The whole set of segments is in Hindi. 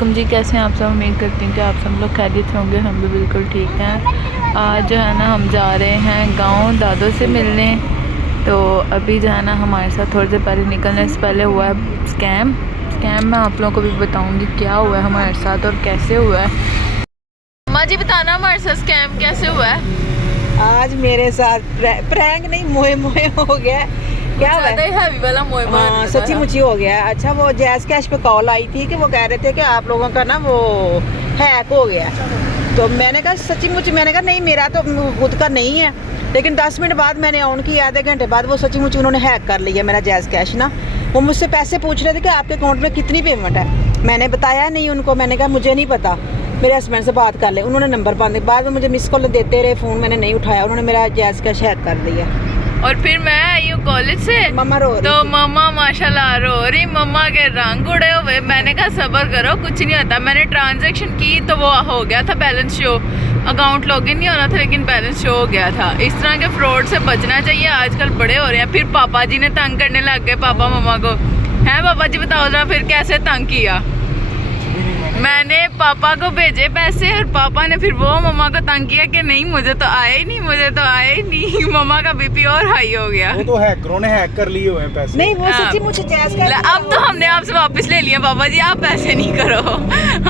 वालेकुम जी, कैसे हैं आप सब। उम्मीद करती हूँ कि आप सब लोग खैरियत से होंगे। हम भी बिल्कुल ठीक हैं। आज जो है ना हम जा रहे हैं गांव दादों से मिलने। तो अभी जो है ना हमारे साथ थोड़ी देर पहले निकलने से पहले हुआ है स्कैम। मैं आप लोगों को भी बताऊँगी क्या हुआ है हमारे साथ और कैसे हुआ है। अम्मा जी बताना हमारे साथ स्कैम कैसे हुआ है। आज मेरे साथ प्रैंक नहीं, मोए मोए हो गया। क्या हुआ है? हैवी वाला मोए हाँ, सच्ची मुच्ची हो गया। अच्छा, वो जैज कैश पे कॉल आई थी कि वो कह रहे थे कि आप लोगों का ना वो हैक हो गया। तो मैंने कहा सच्ची मुच्ची, मैंने कहा नहीं, मेरा तो खुद का नहीं है। लेकिन 10 मिनट बाद मैंने ऑन किया, आधे घंटे बाद वो सच्ची मुच्ची उन्होंने हैक कर लिया मेरा जैज कैश ना। वो मुझसे पैसे पूछ रहे थे कि आपके अकाउंट में कितनी पेमेंट है। मैंने बताया नहीं उनको, मैंने कहा मुझे नहीं पता, मेरे हस्बैंड से बात कर ले। उन्होंने नंबर पाने बाद में मुझे मिस कॉल देते रहे, फ़ोन मैंने नहीं उठाया, उन्होंने मेरा जैज कैश हैक कर दिया। और फिर मैं आई हूँ कॉलेज से, मम्मा रो रही तो थी। मम्मा माशाल्लाह रो रही, मम्मा के रंग उड़े हुए। मैंने कहा सब्र करो, कुछ नहीं होता। मैंने ट्रांजैक्शन की तो वो हो गया था बैलेंस शो। अकाउंट लॉगिन नहीं होना था लेकिन बैलेंस शो हो गया था। इस तरह के फ्रॉड से बचना चाहिए, आजकल बड़े हो रहे हैं। फिर पापा जी ने तंग करने लग गए, पापा मम्मा को। हैं पापा जी बताओ जरा फिर कैसे तंग किया। मैंने पापा को भेजे पैसे और पापा ने फिर वो मम्मा को तंग किया कि नहीं मुझे तो आए ही नहीं, मुझे तो आए ही नहीं। मम्मा का बीपी और हाई हो गया। वो तो हैकरों ने हैक कर लिए हुए हैं पैसे। नहीं, वो सच्ची मुझे जैज कैश अब तो हमने आपसे वापस ले लिया पापा जी, आप पैसे नहीं करो।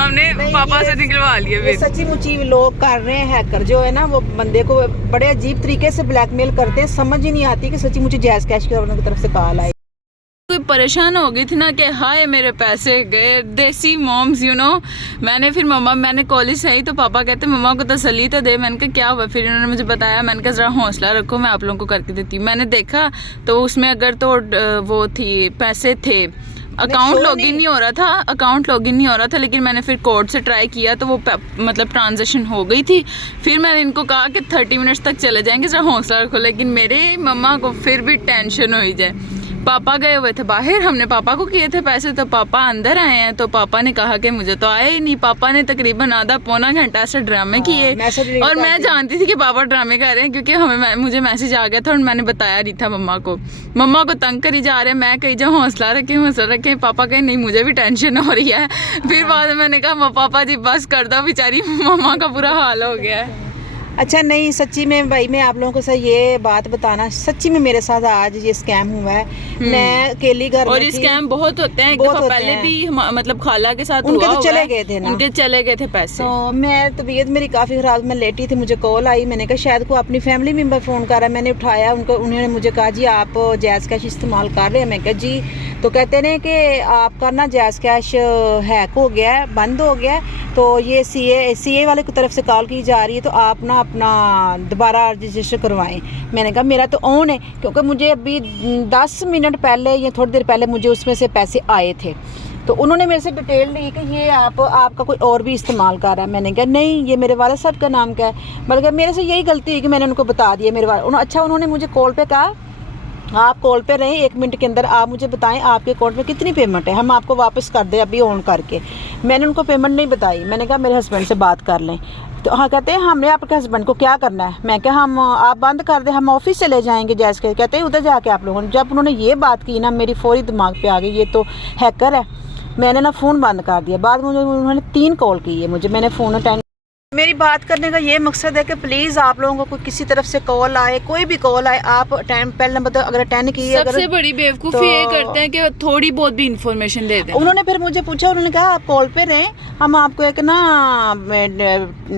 हमने पापा से निकलवा लिए फिर। सच्ची मुच्ची लोग कर रहे हैं, हैकर जो है ना वो बंदे को बड़े अजीब तरीके से ब्लैकमेल करते हैं। समझ ही नहीं आती कि सच्ची मुच्ची जैज कैश की तरफ से कॉल आई। कोई परेशान हो गई थी ना कि हाय मेरे पैसे गए। देसी मॉम्स मैंने फिर मैंने कॉलेज से आई तो पापा कहते मम्मा को तसल्ली तो दे। मैंने कहा क्या हुआ। फिर इन्होंने मुझे बताया। मैंने कहा ज़रा हौसला रखो, मैं आप लोगों को करके देती हूँ। मैंने देखा तो उसमें अगर तो वो थी, पैसे थे, अकाउंट लॉगिन नहीं हो रहा था, लेकिन मैंने फिर कोड से ट्राई किया तो वो मतलब ट्रांजेक्शन हो गई थी। फिर मैंने इनको कहा कि 30 मिनट्स तक चले जाएंगे, ज़रा हौसला रखो। लेकिन मेरे मम्मा को फिर भी टेंशन हो ही जाए। पापा गए हुए थे बाहर, हमने पापा को किए थे पैसे, तो पापा अंदर आए हैं तो पापा ने कहा कि मुझे तो आया ही नहीं। पापा ने तकरीबन आधा पौना घंटा से ड्रामे किए। और मैं जानती थी कि पापा ड्रामे कर रहे हैं क्योंकि मुझे मैसेज आ गया था और मैंने बताया नहीं था मम्मा को तंग करी जा रहे हैं। मैं कही जाऊँ हौसला रखें। पापा कहे नहीं मुझे भी टेंशन हो रही है। फिर बाद में मैंने कहा पापा जी बस कर दो, बेचारी मम्मा का बुरा हाल हो गया है। अच्छा, नहीं सच्ची में भाई, मैं आप लोगों को सर ये बात बताना, सच्ची में मेरे साथ आज ये स्कैम हुआ है। मैं अकेली घर में और थी। ये स्कैम बहुत होते हैं। एक बहुत दफा होते पहले हैं। भी मतलब खाला के साथ उनके हुआ तो हुआ चले है। गए थे ना, उनके चले गए थे पैसे। तो मैं तबीयत मेरी काफ़ी ख़राब, मैं लेटी थी, मुझे कॉल आई। मैंने कहा शायद को अपनी फैमिली मेम्बर फ़ोन कर रहा है। मैंने उठाया, उन्होंने मुझे कहा जी आप जैज़ कैश इस्तेमाल कर रहे हैं। मैं कहा जी। तो कहते हैं कि आपका ना जैज़ कैश हैक हो गया है, बंद हो गया है, तो ये सी ए वाले की तरफ से कॉल की जा रही है, तो आप ना अपना दोबारा रजिस्ट्रेशन करवाएं। मैंने कहा मेरा तो ऑन है, क्योंकि मुझे अभी 10 मिनट पहले या थोड़ी देर पहले मुझे उसमें से पैसे आए थे। तो उन्होंने मेरे से डिटेल ली कि ये आपका कोई और भी इस्तेमाल कर रहा है। मैंने कहा नहीं, ये मेरे वाले साहब का नाम का है। बल्कि मेरे से यही गलती हुई कि मैंने उनको बता दिया मेरे वाले। अच्छा, उन्होंने मुझे कॉल पे कहा आप कॉल पे रहें, 1 मिनट के अंदर आप मुझे बताएं आपके अकाउंट में कितनी पेमेंट है, हम आपको वापस कर दें अभी ऑन करके। मैंने उनको पेमेंट नहीं बताई। मैंने कहा मेरे हस्बैंड से बात कर लें। तो हाँ, कहते हैं हमने आपके हस्बैंड को क्या करना है। मैं क्या, हम आप बंद कर दें, हम ऑफिस चले जाएंगे जैसे के। कहते हैं उधर जाके आप लोगों ने। जब उन्होंने ये बात की ना, मेरी फौरी दिमाग पे आ गई ये तो हैकर है। मैंने ना फ़ोन बंद कर दिया। बाद में उन्होंने 3 कॉल की है मुझे, मैंने फ़ोन अटेंड। मेरी बात करने का ये मकसद है कि प्लीज़ आप लोगों को किसी तरफ से कॉल आए, कोई भी कॉल आए, आप पहले नंबर तो अगर अटेंड की है। सबसे बड़ी बेवकूफ़ी तो ये करते हैं कि थोड़ी बहुत भी इंफॉर्मेशन दे दें। उन्होंने फिर मुझे पूछा, उन्होंने कहा आप कॉल पे रहें, हम आपको एक ना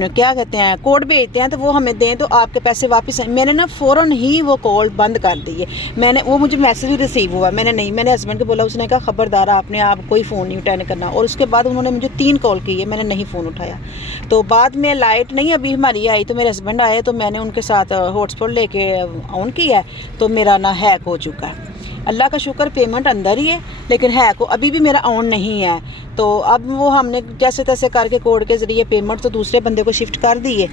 क्या कहते हैं कोड भेजते हैं, तो वो हमें दें तो आपके पैसे वापस आए। मैंने ना फ़ौरन ही वो कॉल बंद कर दी है। मैंने वो मुझे मैसेज भी रिसीव हुआ, मैंने नहीं, मैंने हस्बैंड को बोला, उसने कहा खबरदार आपने आप कोई फ़ोन नहीं अटेंड करना। और उसके बाद उन्होंने मुझे 3 कॉल की है, मैंने नहीं फ़ोन उठाया। तो बाद में लाइट नहीं अभी हमारी आई, तो मेरे हस्बैंड आए, तो मैंने उनके साथ हॉटस्पॉट लेके ऑन किया है, तो मेरा ना हैक हो चुका है। अल्लाह का शुक्र, पेमेंट अंदर ही है, लेकिन है को अभी भी मेरा ऑन नहीं है। तो अब वो हमने जैसे तैसे करके कोड के ज़रिए पेमेंट तो दूसरे बंदे को शिफ्ट कर दी है।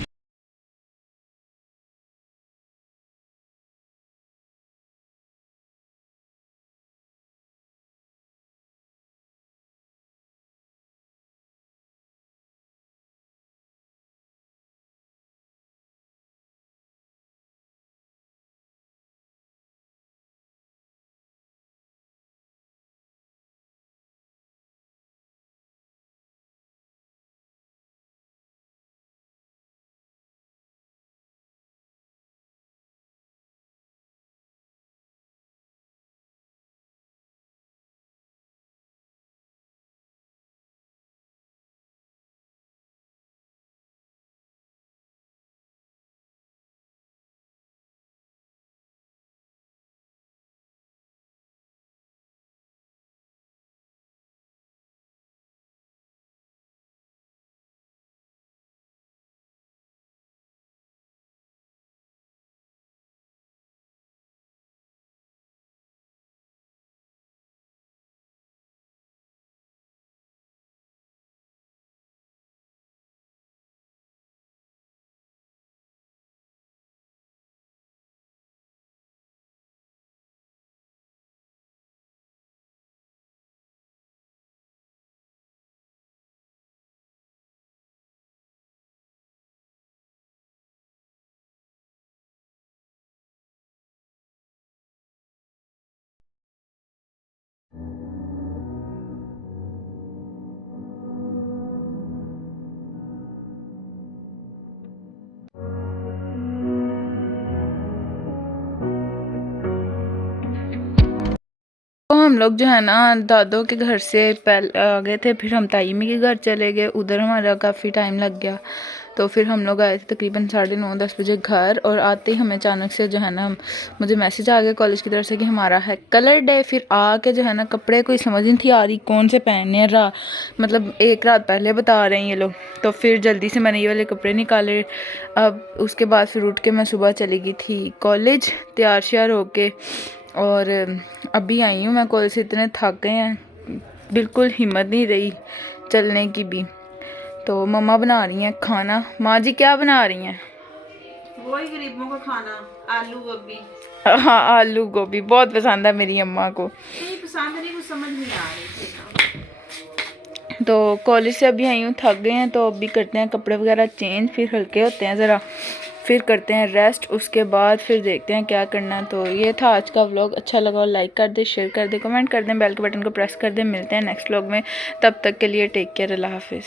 लोग जो है ना दादों के घर से पहले आ गए थे, फिर हम ताईमी के घर चले गए, उधर हमारा काफ़ी टाइम लग गया। तो फिर हम लोग आए थे तकरीबन 9:30-10 बजे घर, और आते ही हमें अचानक से जो है ना मुझे मैसेज आ गया कॉलेज की तरफ से कि हमारा है कलर डे। फिर आके जो है ना कपड़े कोई समझ नहीं थी आ रही कौन से पहनने हैं, मतलब एक रात पहले बता रहे हैं ये लोग। तो फिर जल्दी से मैंने ये वाले कपड़े निकाले। अब उसके बाद फिर उठ के मैं सुबह चली गई थी कॉलेज तैयार श्यार होके, और अभी आई हूँ मैं कॉलेज से। इतने थक गए हैं, बिल्कुल हिम्मत नहीं रही चलने की भी। तो मम्मा बना रही हैं खाना। माँ जी क्या बना रही हैं? वही गरीबों का खाना, आलू गोभी। हाँ, आलू गोभी बहुत पसंद है मेरी अम्मा को। नहीं पसंद नहीं, कुछ समझ नहीं आ रही। तो कॉलेज से अभी आई हूँ, थक गए हैं, तो अभी करते हैं कपड़े वगैरह चेंज, फिर हल्के होते हैं ज़रा, फिर करते हैं रेस्ट, उसके बाद फिर देखते हैं क्या करना है। तो ये था आज का व्लॉग। अच्छा लगा लाइक कर दे, शेयर कर दे, कमेंट कर दें, बेल के बटन को प्रेस कर दें। मिलते हैं नेक्स्ट व्लॉग में, तब तक के लिए टेक केयर, अल्लाह हाफिज़।